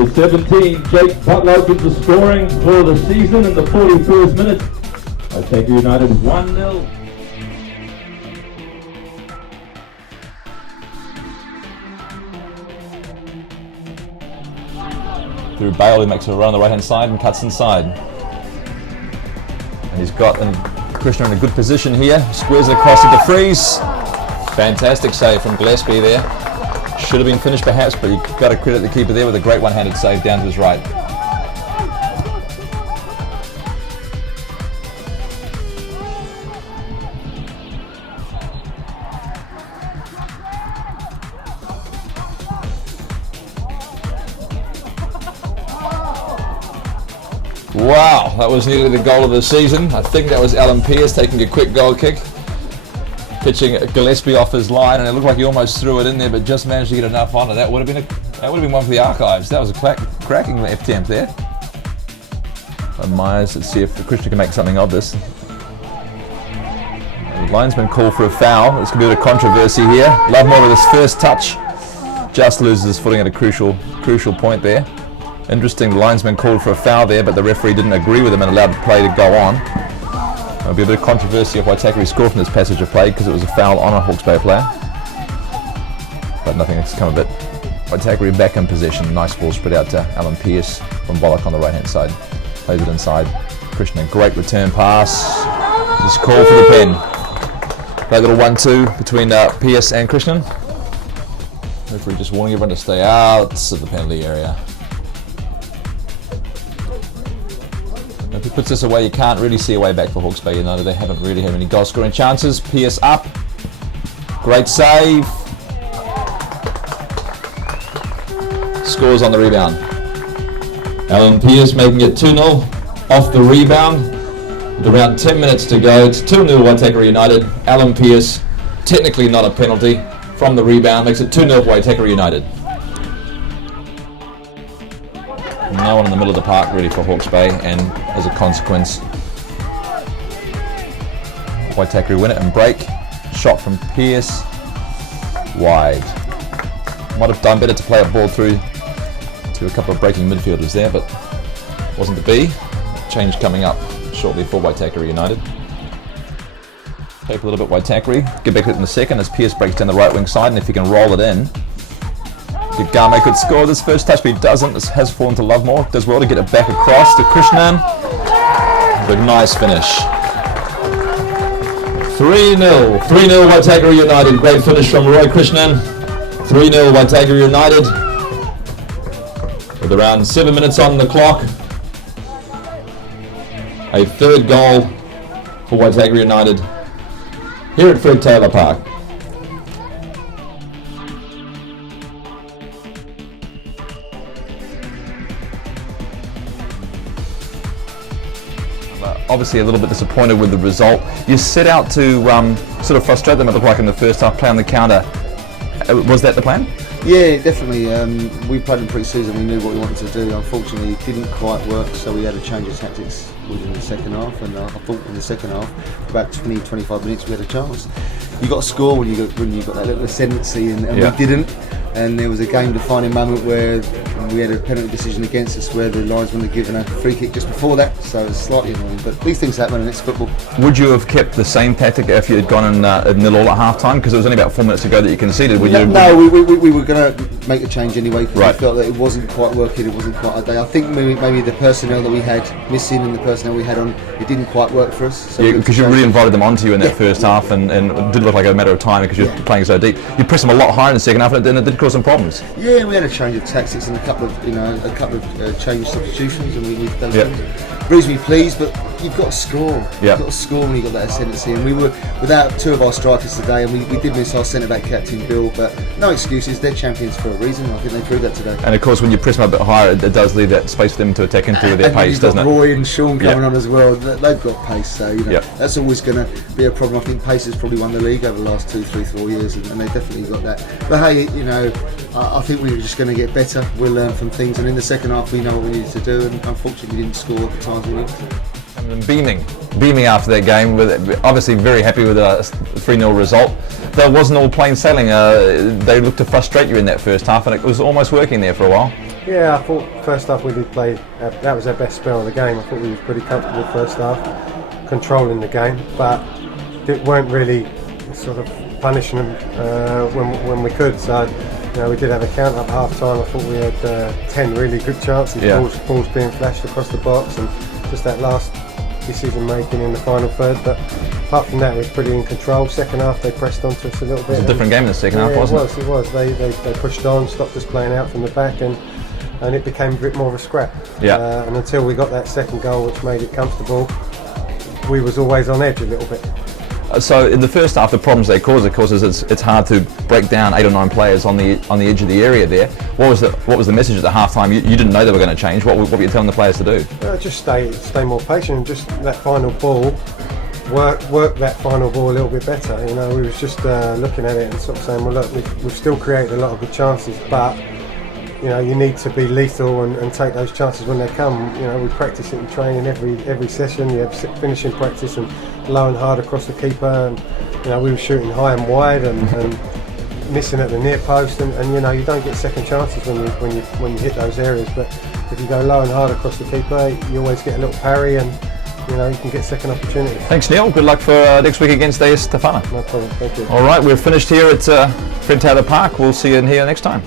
Number 17, Jake Butler opens the scoring for the season in the 41st minute. Waitakere United 1-0. Through Bale, he makes a run on the right hand side and cuts inside. And he's got Krishna in a good position here. Squares it across to DeFries. Fantastic save from Gillespie there. Should have been finished perhaps, but you've got to credit the keeper there with a great one-handed save down to his right. Wow, that was nearly the goal of the season. I think that was Alan Pearce taking a quick goal kick, pitching Gillespie off his line, and it looked like he almost threw it in there, but just managed to get enough on it. That would have been one for the archives. That was a cracking attempt there. And Myers, let's see if Krishna can make something of this. The linesman called for a foul. There's going to be a bit of controversy here. Lovemore with his first touch just loses his footing at a crucial point there. Interesting, the linesman called for a foul there, but the referee didn't agree with him and allowed the play to go on. There'll be a bit of controversy if Waitakere scored from this passage of play because it was a foul on a Hawke's Bay player. But nothing has come of it. Waitakere back in possession. Nice ball spread out to Alan Pearce from Bollock on the right hand side. Plays it inside. Krishna, great return pass. Just call for the pen. That little 1-2 between Pearce and Krishna. Referee just warning everyone to stay out of the penalty area. If he puts this away, you can't really see a way back for Hawke's Bay United. They haven't really had any goal scoring chances. Pearce up. Great save. Scores on the rebound. Alan Pearce making it 2-0 off the rebound. With around 10 minutes to go. It's 2-0 Waitakere United. Alan Pearce, technically not a penalty, from the rebound. Makes it 2-0 Waitakere United. No one in the middle of the park really for Hawke's Bay, and as a consequence, Waitakere win it and break. Shot from Pearce, wide. Might have done better to play a ball through to a couple of breaking midfielders there, but wasn't to be. Change coming up shortly for Waitakere United. Tape a little bit Waitakere, get back to it in a second as Pearce breaks down the right wing side, and if he can roll it in, Game could score this first touch, but he doesn't. This has fallen to Lovemore. Does well to get it back across to Krishnan. But nice finish. 3-0. 3-0 Waitakere United. Great finish from Roy Krishnan. 3-0 Waitakere United. With around 7 minutes on the clock. A third goal for Waitakere United here at Fred Taylor Park. Obviously a little bit disappointed with the result. You set out to sort of frustrate them, it looked like, in the first half, play on the counter. Was that the plan? Yeah, definitely. We played in pre-season, we knew what we wanted to do. Unfortunately, it didn't quite work, so we had a change of tactics within the second half, and I thought in the second half, about 20-25 minutes, we had a chance. You got to score when you got that little ascendancy, and we didn't. And there was a game-defining moment where we had a penalty decision against us where the linesman had given a free kick just before that, so it was slightly annoying, but these things happen and it's football. Would you have kept the same tactic if you had gone in 0-0 at half-time, because it was only about 4 minutes ago that you conceded? No, we were going to make a change anyway, because we felt that it wasn't quite working, it wasn't quite a day. I think maybe the personnel that we had missing and the personnel we had on, it didn't quite work for us. So because you really invited them onto you in that first half, and it did look like a matter of time because you're playing so deep. You pressed them a lot higher in the second half, and it did cause some problems. Yeah, we had a change of tactics and a couple of change substitutions, and we did those things. Reasonably pleased, but you've got to score. You've got to score when you've got that ascendancy, and we were without two of our strikers today, and we did miss our centre-back captain Bill, but no excuses, they're champions for a reason. I think they proved that today. And of course when you press them a bit higher, it does leave that space for them to attack into with their pace, doesn't it? Roy and Sean coming on as well, they've got pace, so that's always going to be a problem. I think pace has probably won the league over the last 2, 3, 4 years, and they've definitely got that. But hey, I think we're just going to get better, we'll learn from things, and in the second half we know what we needed to do, and unfortunately we didn't score at the times we needed to. And beaming after that game, obviously very happy with a 3-0 result. That wasn't all plain sailing. They looked to frustrate you in that first half, and it was almost working there for a while. Yeah, I thought first half we did play, that was our best spell of the game. I thought we were pretty comfortable first half, controlling the game, but it weren't really sort of punishing them when we could. So, we did have a count up half time. I thought we had 10 really good chances, balls being flashed across the box, and just that last decision making in the final third. But apart from that, we were pretty in control. Second half, they pressed onto us a little bit. It was a different game in the second half, wasn't it? It was. They pushed on, stopped us playing out from the back, and it became a bit more of a scrap. Yeah. And until we got that second goal, which made it comfortable, we was always on edge a little bit. So in the first half, the problems they cause, of course, is it's hard to break down 8 or 9 players on the edge of the area there. What was the message at the half time? You didn't know they were going to change. What were you telling the players to do? Just stay more patient, and just that final ball, work that final ball a little bit better. We was just looking at it and sort of saying, well, look, we've still created a lot of good chances, but you need to be lethal and take those chances when they come. We practice it in training every session. You have finishing practice and low and hard across the keeper. And, we were shooting high and wide and missing at the near post. And you don't get second chances when you hit those areas. But if you go low and hard across the keeper, you always get a little parry and you can get second opportunities. Thanks, Neil. Good luck for next week against AS Stefana. No problem. Thank you. All right, we're finished here at Fred Taylor Park. We'll see you in here next time.